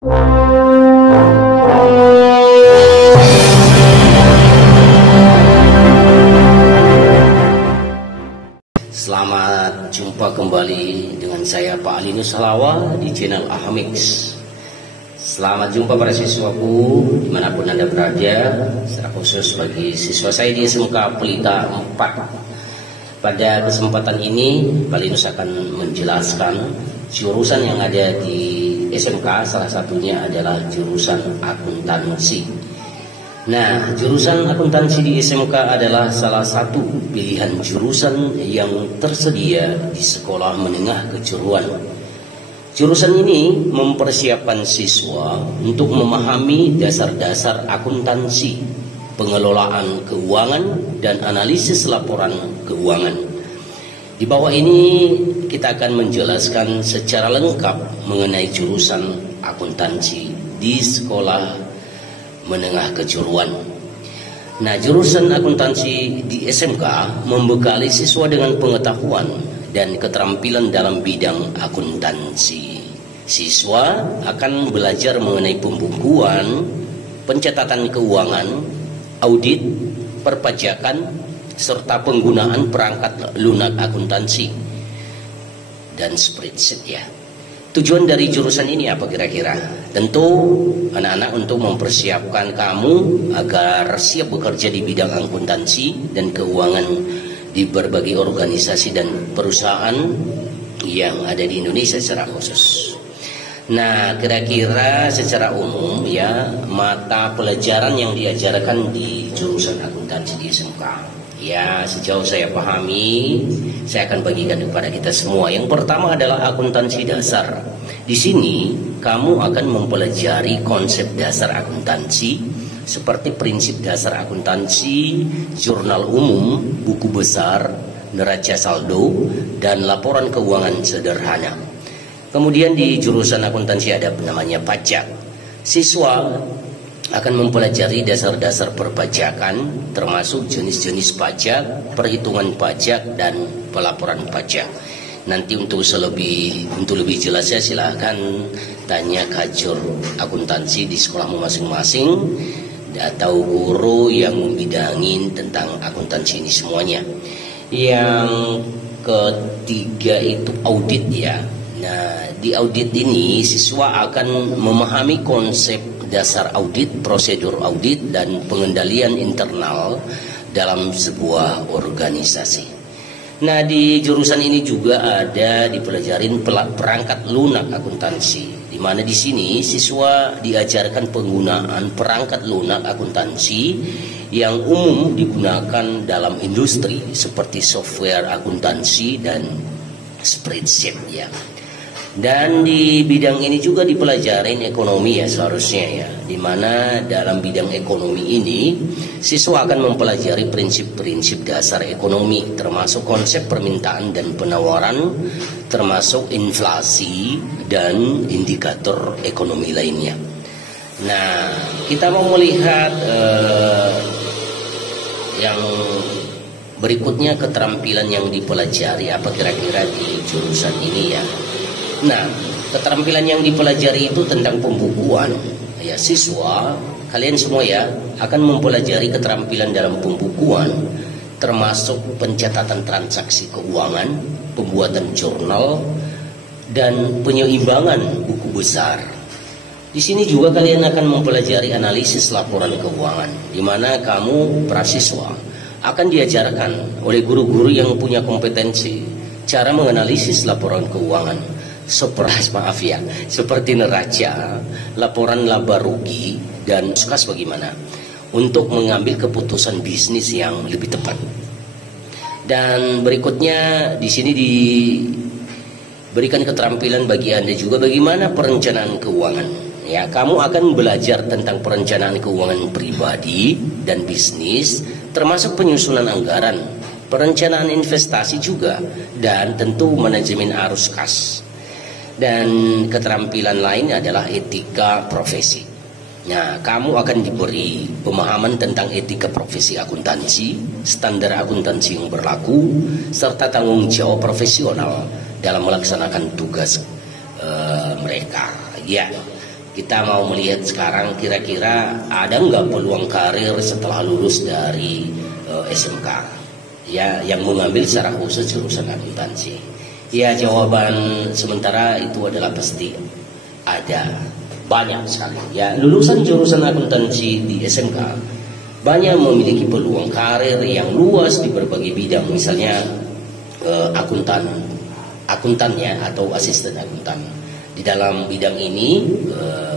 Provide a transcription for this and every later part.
Selamat jumpa kembali dengan saya Pak Alinus Halawa di channel Ahamix. Selamat jumpa para siswaku dimanapun Anda berada, secara khusus bagi siswa saya di SMK Pelita 4. Pada kesempatan ini Pak Alinus akan menjelaskan jurusan yang ada di SMK, salah satunya adalah jurusan akuntansi. Nah, jurusan akuntansi di SMK adalah salah satu pilihan jurusan yang tersedia di sekolah menengah kejuruan. Jurusan ini mempersiapkan siswa untuk memahami dasar-dasar akuntansi, pengelolaan keuangan, dan analisis laporan keuangan. Di bawah ini kita akan menjelaskan secara lengkap mengenai jurusan akuntansi di sekolah menengah kejuruan. Nah, jurusan akuntansi di SMK membekali siswa dengan pengetahuan dan keterampilan dalam bidang akuntansi. Siswa akan belajar mengenai pembukuan, pencatatan keuangan, audit, perpajakan, serta penggunaan perangkat lunak akuntansi dan spreadsheet ya. Tujuan dari jurusan ini apa kira-kira? Tentu anak-anak untuk mempersiapkan kamu agar siap bekerja di bidang akuntansi dan keuangan di berbagai organisasi dan perusahaan yang ada di Indonesia secara khusus. Nah, kira-kira secara umum ya, mata pelajaran yang diajarkan di jurusan akuntansi di SMK. Ya, sejauh saya pahami, saya akan bagikan kepada kita semua. Yang pertama adalah akuntansi dasar. Di sini kamu akan mempelajari konsep dasar akuntansi seperti prinsip dasar akuntansi, jurnal umum, buku besar, neraca saldo, dan laporan keuangan sederhana. Kemudian di jurusan akuntansi ada namanya pajak. Siswa akan mempelajari dasar-dasar perpajakan, termasuk jenis-jenis pajak, perhitungan pajak, dan pelaporan pajak. Nanti untuk lebih jelasnya silahkan tanya kajur akuntansi di sekolahmu masing-masing atau guru yang membidangin tentang akuntansi ini semuanya. Yang ketiga itu audit ya. Nah, di audit ini siswa akan memahami konsep dasar audit, prosedur audit, dan pengendalian internal dalam sebuah organisasi. Nah, di jurusan ini juga ada dipelajarin perangkat lunak akuntansi, di mana di sini siswa diajarkan penggunaan perangkat lunak akuntansi yang umum digunakan dalam industri seperti software akuntansi dan spreadsheet ya. Dan di bidang ini juga dipelajarin ekonomi ya seharusnya ya, dimana dalam bidang ekonomi ini siswa akan mempelajari prinsip-prinsip dasar ekonomi, termasuk konsep permintaan dan penawaran, termasuk inflasi dan indikator ekonomi lainnya. Nah, kita mau melihat yang berikutnya, keterampilan yang dipelajari apa kira-kira di jurusan ini ya. Nah, keterampilan yang dipelajari itu tentang pembukuan. Ya, siswa, kalian semua ya, akan mempelajari keterampilan dalam pembukuan, termasuk pencatatan transaksi keuangan, pembuatan jurnal, dan penyeimbangan buku besar. Di sini juga kalian akan mempelajari analisis laporan keuangan, di mana kamu prasiswa akan diajarkan oleh guru-guru yang punya kompetensi cara menganalisis laporan keuangan. Seperti neraca, laporan laba rugi, dan kas bagaimana untuk mengambil keputusan bisnis yang lebih tepat. Dan berikutnya di sini diberikan keterampilan bagi Anda juga bagaimana perencanaan keuangan. Ya, kamu akan belajar tentang perencanaan keuangan pribadi dan bisnis, termasuk penyusunan anggaran, perencanaan investasi juga, dan tentu manajemen arus kas. Dan keterampilan lain adalah etika profesi. Nah, kamu akan diberi pemahaman tentang etika profesi akuntansi, standar akuntansi yang berlaku, serta tanggung jawab profesional dalam melaksanakan tugas mereka. Ya, Kita mau melihat sekarang kira-kira ada nggak peluang karir setelah lulus dari SMK ya yang mengambil secara khusus jurusan akuntansi. Ya, jawaban sementara itu adalah pasti ada, banyak sekali. Ya, lulusan jurusan akuntansi di SMK banyak memiliki peluang karir yang luas di berbagai bidang, misalnya akuntannya atau asisten akuntan. Di dalam bidang ini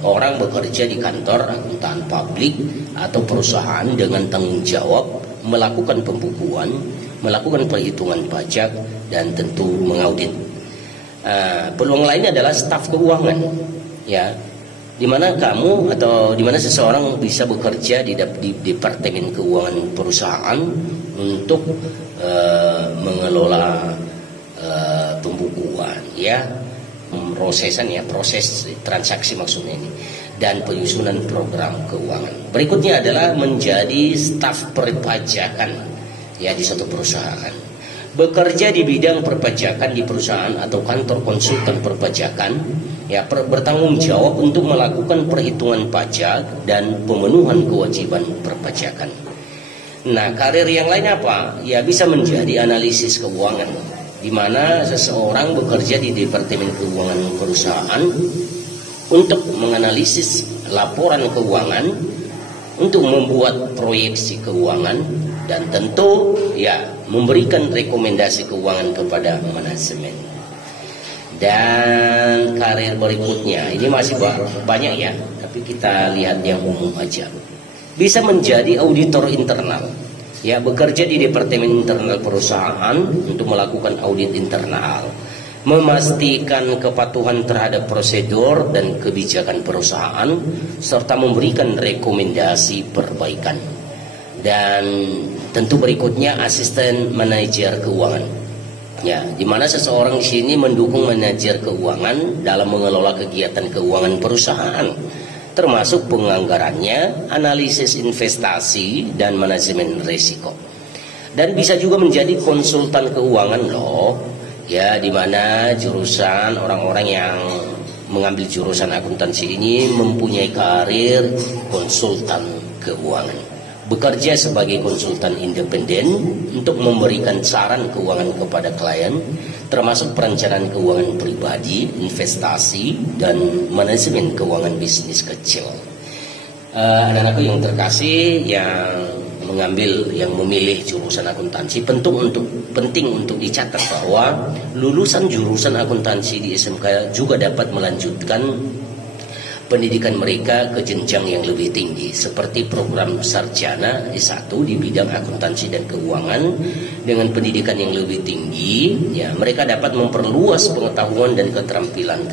orang bekerja di kantor akuntan publik atau perusahaan dengan tanggung jawab melakukan pembukuan, melakukan perhitungan pajak, dan tentu mengaudit. Peluang lainnya adalah staf keuangan, ya, di mana kamu atau di mana seseorang bisa bekerja di departemen keuangan perusahaan untuk mengelola pembukuan, ya, proses transaksi maksudnya ini, dan penyusunan program keuangan. Berikutnya adalah menjadi staf perpajakan, ya, di suatu perusahaan. Bekerja di bidang perpajakan di perusahaan atau kantor konsultan perpajakan, ya, bertanggung jawab untuk melakukan perhitungan pajak dan pemenuhan kewajiban perpajakan. Nah, karir yang lain apa? Ya, bisa menjadi analisis keuangan, di mana seseorang bekerja di departemen keuangan perusahaan untuk menganalisis laporan keuangan, untuk membuat proyeksi keuangan, dan tentu ya memberikan rekomendasi keuangan kepada manajemen. Dan karir berikutnya ini masih banyak ya, tapi kita lihat yang umum aja. Bisa menjadi auditor internal, ya, bekerja di departemen internal perusahaan untuk melakukan audit internal, memastikan kepatuhan terhadap prosedur dan kebijakan perusahaan, serta memberikan rekomendasi perbaikan. Dan tentu berikutnya asisten manajer keuangan, ya, di mana seseorang di sini mendukung manajer keuangan dalam mengelola kegiatan keuangan perusahaan, termasuk penganggarannya, analisis investasi, dan manajemen risiko. Dan bisa juga menjadi konsultan keuangan loh, ya, di mana jurusan orang-orang yang mengambil jurusan akuntansi ini mempunyai karir konsultan keuangan. Bekerja sebagai konsultan independen untuk memberikan saran keuangan kepada klien, termasuk perencanaan keuangan pribadi, investasi, dan manajemen keuangan bisnis kecil. Anak-anakku yang terkasih, yang memilih jurusan akuntansi, penting untuk dicatat bahwa lulusan jurusan akuntansi di SMK juga dapat melanjutkan pendidikan mereka ke jenjang yang lebih tinggi, seperti program sarjana S1 di bidang akuntansi dan keuangan. Dengan pendidikan yang lebih tinggi, ya, mereka dapat memperluas pengetahuan dan keterampilan.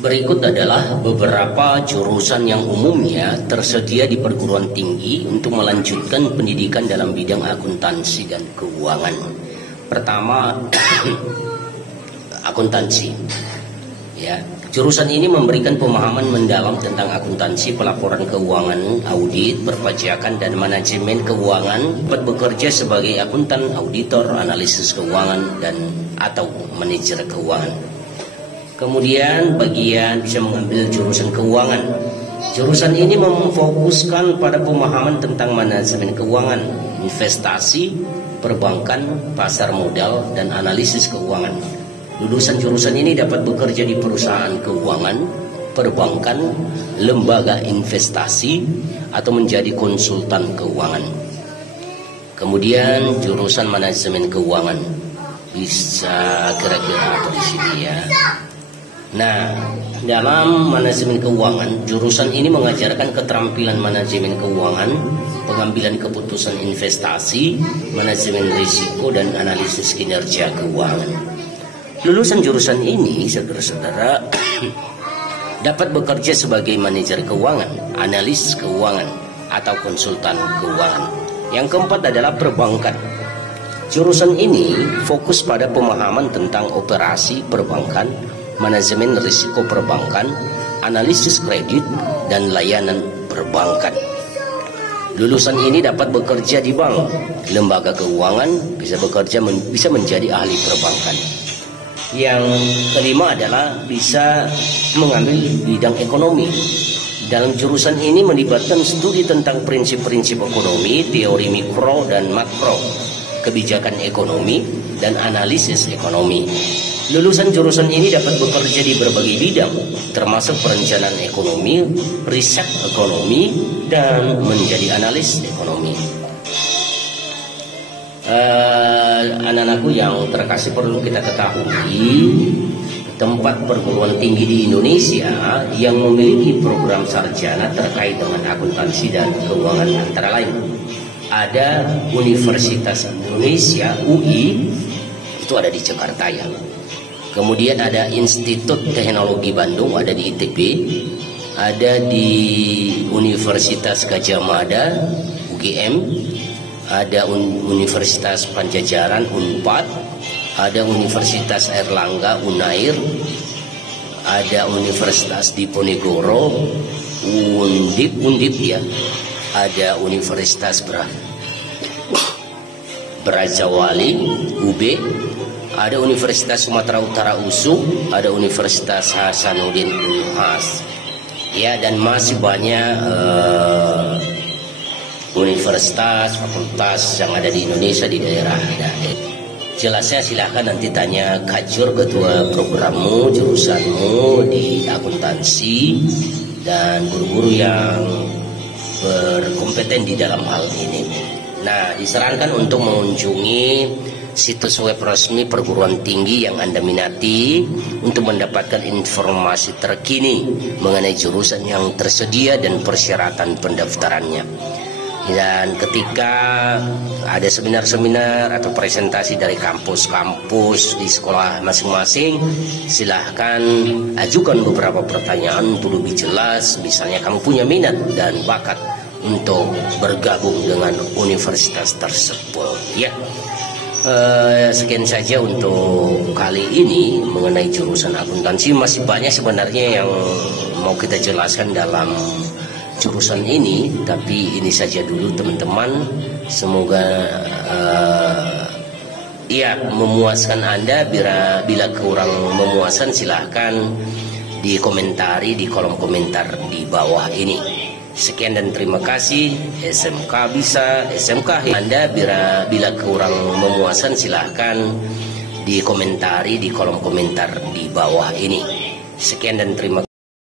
Berikut adalah beberapa jurusan yang umumnya tersedia di perguruan tinggi untuk melanjutkan pendidikan dalam bidang akuntansi dan keuangan. Pertama, akuntansi, ya. Jurusan ini memberikan pemahaman mendalam tentang akuntansi, pelaporan keuangan, audit, perpajakan, dan manajemen keuangan. Dapat bekerja sebagai akuntan, auditor, analisis keuangan, dan atau manajer keuangan. Kemudian bagian bisa mengambil jurusan keuangan. Jurusan ini memfokuskan pada pemahaman tentang manajemen keuangan, investasi, perbankan, pasar modal, dan analisis keuangan. Lulusan jurusan ini dapat bekerja di perusahaan keuangan, perbankan, lembaga investasi, atau menjadi konsultan keuangan. Kemudian jurusan manajemen keuangan bisa kira-kira atau di sini ya. Nah, dalam manajemen keuangan, jurusan ini mengajarkan keterampilan manajemen keuangan, pengambilan keputusan investasi, manajemen risiko, dan analisis kinerja keuangan. Lulusan jurusan ini, saudara-saudara, dapat bekerja sebagai manajer keuangan, analis keuangan, atau konsultan keuangan. Yang keempat adalah perbankan. Jurusan ini fokus pada pemahaman tentang operasi perbankan, manajemen risiko perbankan, analisis kredit, dan layanan perbankan. Lulusan ini dapat bekerja di bank, lembaga keuangan, bisa menjadi ahli perbankan. Yang kelima adalah bisa mengambil bidang ekonomi. Dalam jurusan ini melibatkan studi tentang prinsip-prinsip ekonomi, teori mikro dan makro, kebijakan ekonomi, dan analisis ekonomi. Lulusan jurusan ini dapat bekerja di berbagai bidang, termasuk perencanaan ekonomi, riset ekonomi, dan menjadi analis ekonomi. Anak-anakku yang terkasih, perlu kita ketahui, tempat perguruan tinggi di Indonesia yang memiliki program sarjana terkait dengan akuntansi dan keuangan antara lain ada Universitas Indonesia UI, itu ada di Jakarta ya. Kemudian ada Institut Teknologi Bandung, ada di ITB, ada di Universitas Gadjah Mada UGM, ada Universitas Pajajaran Unpad, ada Universitas Airlangga Unair, ada Universitas Diponegoro Undip ya, ada Universitas Brazawali UB, ada Universitas Sumatera Utara USU, ada Universitas Hasanuddin Unhas ya, dan masih banyak universitas, fakultas yang ada di Indonesia di daerah. Jelasnya silahkan nanti tanya Kajur, ketua programmu, jurusanmu di akuntansi, dan guru-guru yang berkompeten di dalam hal ini. Nah, disarankan untuk mengunjungi situs web resmi perguruan tinggi yang Anda minati untuk mendapatkan informasi terkini mengenai jurusan yang tersedia dan persyaratan pendaftarannya. Dan ketika ada seminar-seminar atau presentasi dari kampus-kampus di sekolah masing-masing, silahkan ajukan beberapa pertanyaan untuk lebih jelas. Misalnya kamu punya minat dan bakat untuk bergabung dengan universitas tersebut ya. Sekian saja untuk kali ini mengenai jurusan akuntansi. Masih banyak sebenarnya yang mau kita jelaskan dalam jurusan ini, tapi ini saja dulu teman-teman. Semoga ya memuaskan Anda. Bila kurang memuaskan, silahkan dikomentari di kolom komentar di bawah ini. Sekian dan terima kasih. SMK bisa, SMK Anda. Bila kurang memuaskan, silahkan dikomentari di kolom komentar di bawah ini. Sekian dan terima kasih.